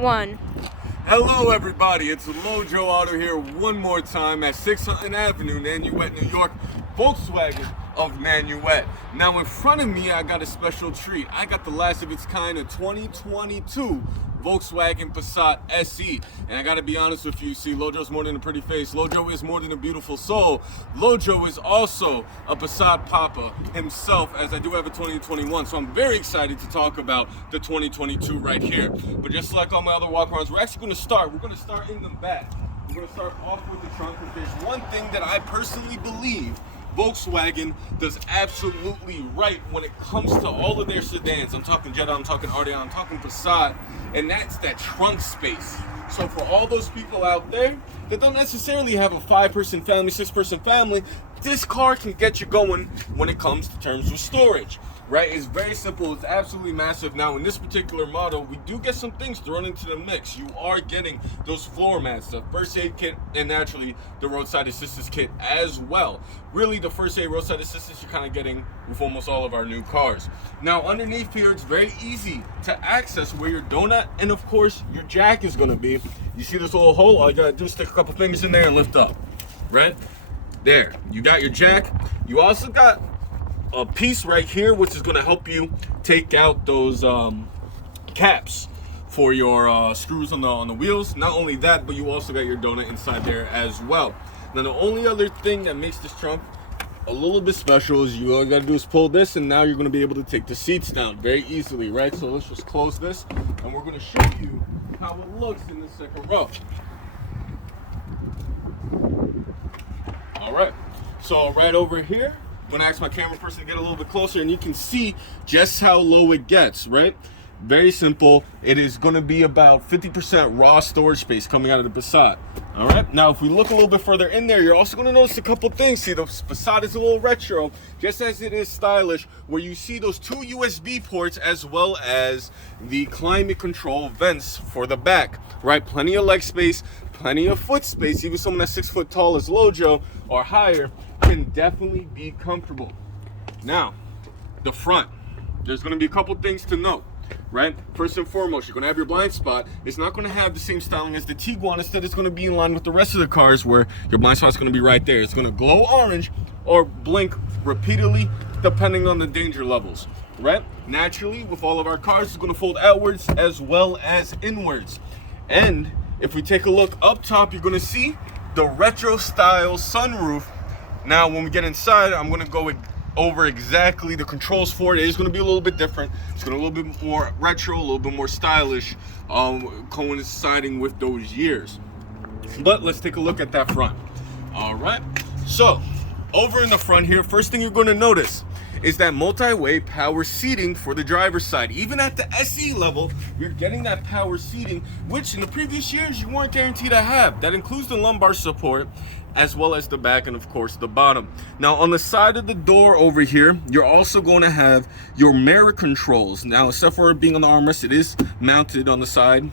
1. Hello everybody, it's Lojo Auto here one more time at 600 Avenue, Nanuet, New York, Volkswagen of Nanuet. Now in front of me I got a special treat. I got the last of its kind of 2022 Volkswagen Passat SE. And I gotta be honest with you, see, Lojo's more than a pretty face. Lojo is more than a beautiful soul. Lojo is also a Passat Papa himself, as I do have a 2021. So I'm very excited to talk about the 2022 right here. But just like all my other walkarounds, we're actually gonna start in the back. We're gonna start off with the trunk, because there's one thing that I personally believe Volkswagen does absolutely right when it comes to all of their sedans. I'm talking Jetta, I'm talking Arteon, I'm talking Passat, and that's that trunk space. So for all those people out there that don't necessarily have a 5-person family, 6-person family, this car can get you going when it comes to terms with storage, right? It's very simple, it's absolutely massive. Now in this particular model, we do get some things thrown into the mix. You are getting those floor mats, the first aid kit, and naturally the roadside assistance kit as well. Really, the first aid roadside assistance you're kind of getting with almost all of our new cars. Now underneath here, it's very easy to access where your donut and of course your jack is going to be. You see this little hole? All you gotta do is stick a couple fingers in there and lift up, right? There, you got your jack. You also got a piece right here which is going to help you take out those caps for your screws on the wheels. Not only that, but you also got your donut inside there as well. Now the only other thing that makes this trunk a little bit special is all you got to do is pull this, and now you're going to be able to take the seats down very easily, right? So let's just close this and we're going to show you how it looks in the second row. All right, so right over here, I'm gonna ask my camera person to get a little bit closer, and you can see just how low it gets, right? Very simple. It is gonna be about 50% raw storage space coming out of the Passat. All right, now if we look a little bit further in there, you're also gonna notice a couple things. See, the Passat is a little retro, just as it is stylish, where you see those 2 USB ports as well as the climate control vents for the back, right? Plenty of leg space, plenty of foot space. Even someone that's 6 foot tall as Lojo or higher can definitely be comfortable. Now, the front, there's gonna be a couple things to note, right? First and foremost, you're gonna have your blind spot. It's not gonna have the same styling as the Tiguan. Instead, it's gonna be in line with the rest of the cars, where your blind spot's gonna be right there. It's gonna glow orange or blink repeatedly depending on the danger levels, right? Naturally, with all of our cars, it's gonna fold outwards as well as inwards. And if we take a look up top, you're gonna see the retro style sunroof. Now, when we get inside, I'm gonna go over exactly the controls for it. It's going to be a little bit different. It's going to be a little bit more retro, a little bit more stylish, coinciding with those years. But let's take a look at that front. All right, so over in the front here, first thing you're going to notice is that multi-way power seating for the driver's side. Even at the SE level, you're getting that power seating, which in the previous years you weren't guaranteed to have. That includes the lumbar support, as well as the back and of course the bottom. Now on the side of the door over here, you're also going to have your mirror controls. Now, except for it being on the armrest, it is mounted on the side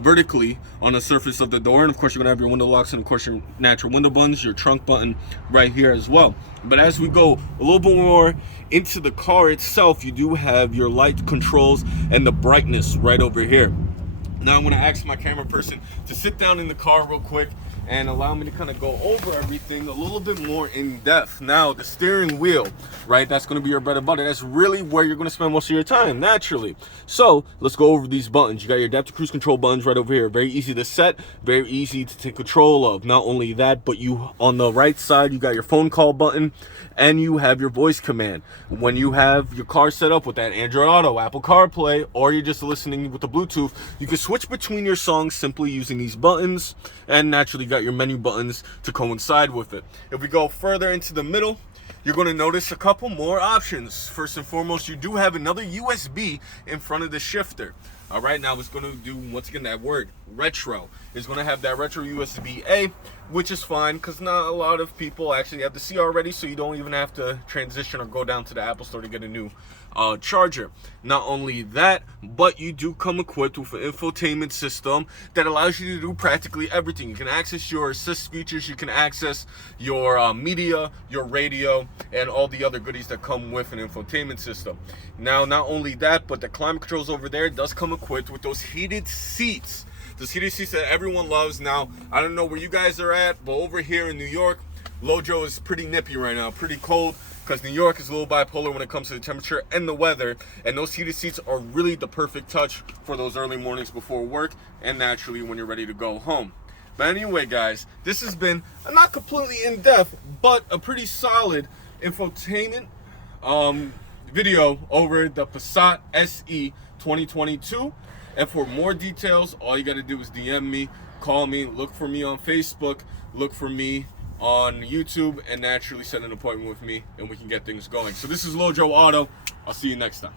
vertically on the surface of the door, and of course you're gonna have your window locks and of course your natural window buttons, your trunk button right here as well. But as we go a little bit more into the car itself, you do have your light controls and the brightness right over here. Now I'm gonna ask my camera person to sit down in the car real quick and allow me to kind of go over everything a little bit more in depth. Now, the steering wheel, right? That's going to be your bread and butter. That's really where you're going to spend most of your time, naturally. So let's go over these buttons. You got your adaptive cruise control buttons right over here. Very easy to set, very easy to take control of. Not only that, but you on the right side, you got your phone call button, and you have your voice command. When you have your car set up with that Android Auto, Apple CarPlay, or you're just listening with the Bluetooth, you can switch between your songs simply using these buttons, and naturally you got your menu buttons to coincide with it. If we go further into the middle, you're going to notice a couple more options. First and foremost, you do have another USB in front of the shifter. All right, now it's going to do, once again, that word, retro. It's going to have that retro USB-A, which is fine because not a lot of people actually have the C already, so you don't even have to transition or go down to the Apple Store to get a new charger. Not only that, but you do come equipped with an infotainment system that allows you to do practically everything. You can access your assist features, you can access your media, your radio, and all the other goodies that come with an infotainment system. Now, not only that, but the climate controls over there does come equipped with those heated seats. Those heated seats that everyone loves. Now, I don't know where you guys are at, but over here in New York, Lojo is pretty nippy right now, pretty cold, because New York is a little bipolar when it comes to the temperature and the weather, and those heated seats are really the perfect touch for those early mornings before work, and naturally when you're ready to go home. But anyway, guys, this has been a not completely in-depth, but a pretty solid infotainment video over the Passat SE 2022. And for more details, all you got to do is DM me, call me, look for me on Facebook, look for me on YouTube, and naturally set an appointment with me, and we can get things going. So this is Lojo Auto. I'll see you next time.